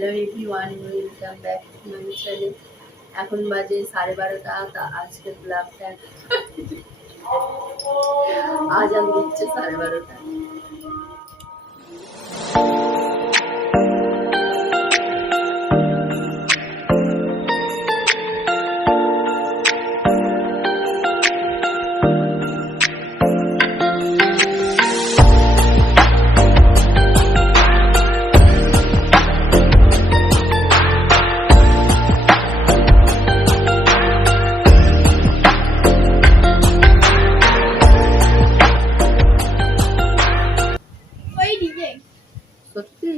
Hello everyone, welcome back to my channel. এখন বাজে 12:30। আজকের ব্লগটা আজান দিচ্ছে 12:30। সত্যি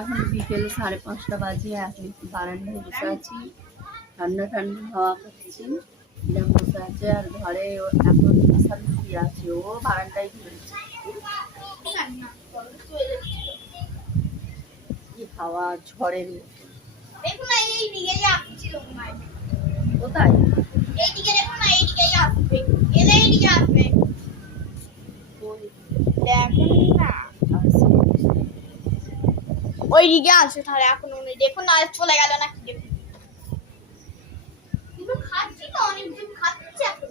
এখন বিকেল 5:30 বাজে। এখন একটু বারান্দায় বসে আছি, ঠান্ডা ঠান্ডা হাওয়া খাচ্ছি। এরকম বসে আছে আর ঘরে এখন বিশাল শুয়ে আছে, ও বারান্দায় ঘুরেছে। কি হাওয়া, ঝড়ের কোথায় ওই দিকে আছে তাহলে এখন উনি দেখুন না চলে গেল নাকি দেখুন। কিন্তু খাচ্ছি তো অনেকদিন খাচ্ছি এখন।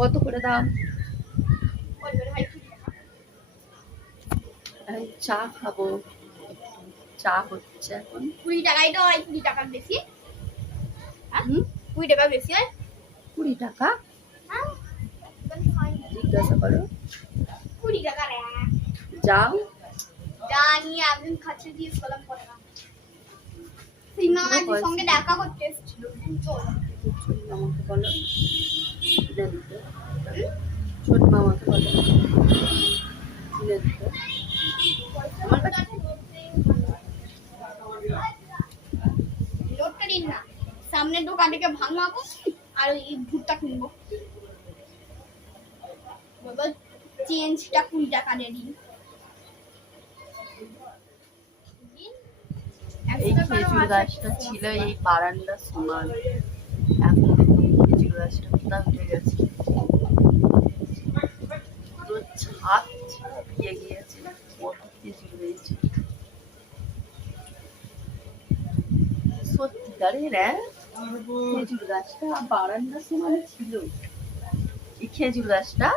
কত করে দাম? চা খাবো, চা হচ্ছে এখন 20 টাকাই তো, 20 টাকার বেশি। 20 টাকা বেশি হয়। 20 টাকা জিজ্ঞাসা করো। 20 টাকা রে। যাও জানি একদিন খাচ্ছে দিয়ে গেলাম কথা। সিনেমার সঙ্গে দেখা করতে এসেছিল। আমাকে বলো, ছোট মামাকে বলো কিনে দিতে। লোটটা দিন না, সামনের দোকান থেকে ভাঙাবো আর এই ভুট্টা কিনবো। বাবা চেঞ্জটা 20 টাকা দিয়ে দিন। এই খেজুর গাছটা ছিল এই বারান্দার সমান, এখন দেখুন খেজুর গাছটা কোথাও উঠে গেছে, পুরো ছাদ ভিজে গিয়েছে। কত খেজুর হয়েছে সত্যিকারের। খেজুর গাছটা বারান্দার সমান ছিল এই খেজুর গাছটা,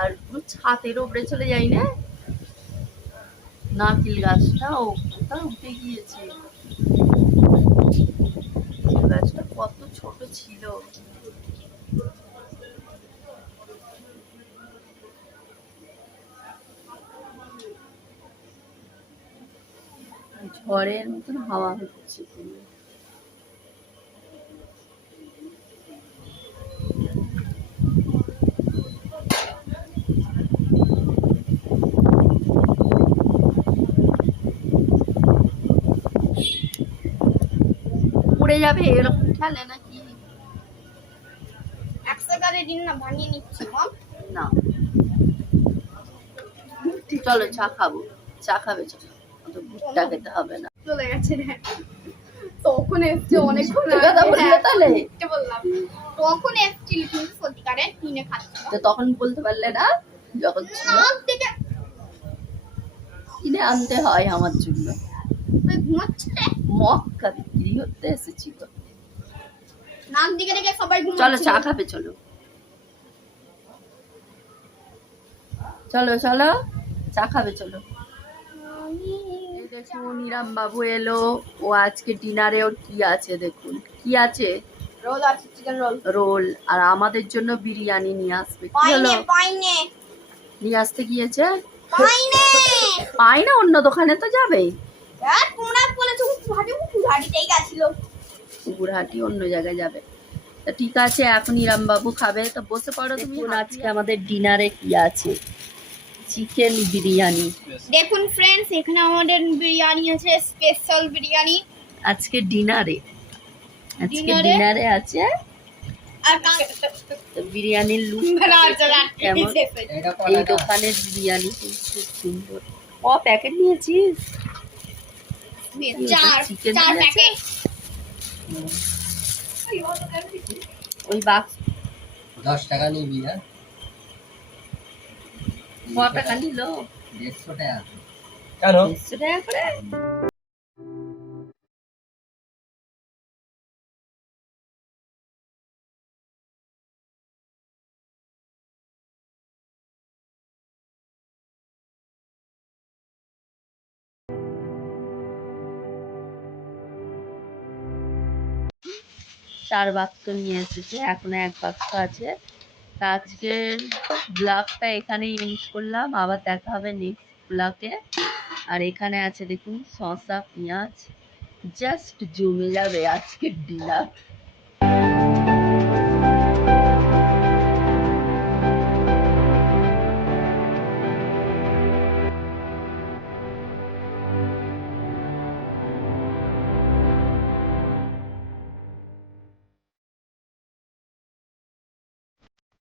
আর পুরো ছাদের উপরে চলে যাই না, নারকেল গাছটা ও কোথাও উঠে গিয়েছে। গাছটা কত ছোট ছিল। ঝড়ের মতন হাওয়া হচ্ছে। পড়ে যাবে এরকম খেলে নাকি? 100 টাকা দিন না, ভাঙিয়ে নিচ্ছি। না চলো চা খাবো, চা খাবে চলো, অত ভুট্টা খেতে হবে না। চলে গেছে রে, তখন এসছে অনেকক্ষণ কথা বললে তাহলে বললাম তখন এসছিল কিন্তু সত্যিকারের কিনে খাচ্ছি। তো তখন বলতে পারলে না যখন কিনে আনতে হয় আমার জন্য। ঘুমাচ্ছে মক্কা বিক্রি হতে এসেছিল। নাক দিকে দেখে সবাই ঘুমাচ্ছে। চলো চা খাবে চলো, চলো চলো চা খাবে চলো। দেখুন নিরাম বাবু এলো, ও আজকে ডিনারে ওর কি আছে দেখুন, কি আছে? রোল আছে, চিকেন রোল। রোল আর আমাদের জন্য বিরিয়ানি নিয়ে আসবে। কি হলো? পাইনে নিয়ে আসতে গিয়েছে, পাইনে না অন্য দোকানে তো যাবে। তোমরা বলেছো গুয়াহাটিতেই গেছিল, গুয়াহাটি অন্য জায়গায় যাবে। তা ঠিক আছে, এখন ইরাম বাবু খাবে, তো বসে পড়ো তুমি। আজকে আমাদের ডিনারে কি আছে? চিকেন বিরিয়ানি। দেখুন ফ্রেন্ডস, এখানে আমাদের বিরিয়ানি আছে, স্পেশাল বিরিয়ানি আজকে ডিনারে। আজকে Dinner-এ? ডিনারে আছে আর তো বিরিয়ানির লুক কেমন এই দোকানের বিরিয়ানি কিন্তু খুব সুন্দর প্যাকেট নিয়েছিস চিকেন চার প্যাকেট ওই বাক্স 10 টাকা নিবি না? টাকা নিল 150 টাকা। কেন? 150 টাকা করে চার বাক্স নিয়ে এসেছে এখনো এক বাক্স আছে তা আজকের ব্লগটা এখানে ইউজ করলাম আবার দেখা হবে নেক্সট ব্লগে আর এখানে আছে দেখুন শসা পেঁয়াজ জাস্ট জমে যাবে আজকের ডিনার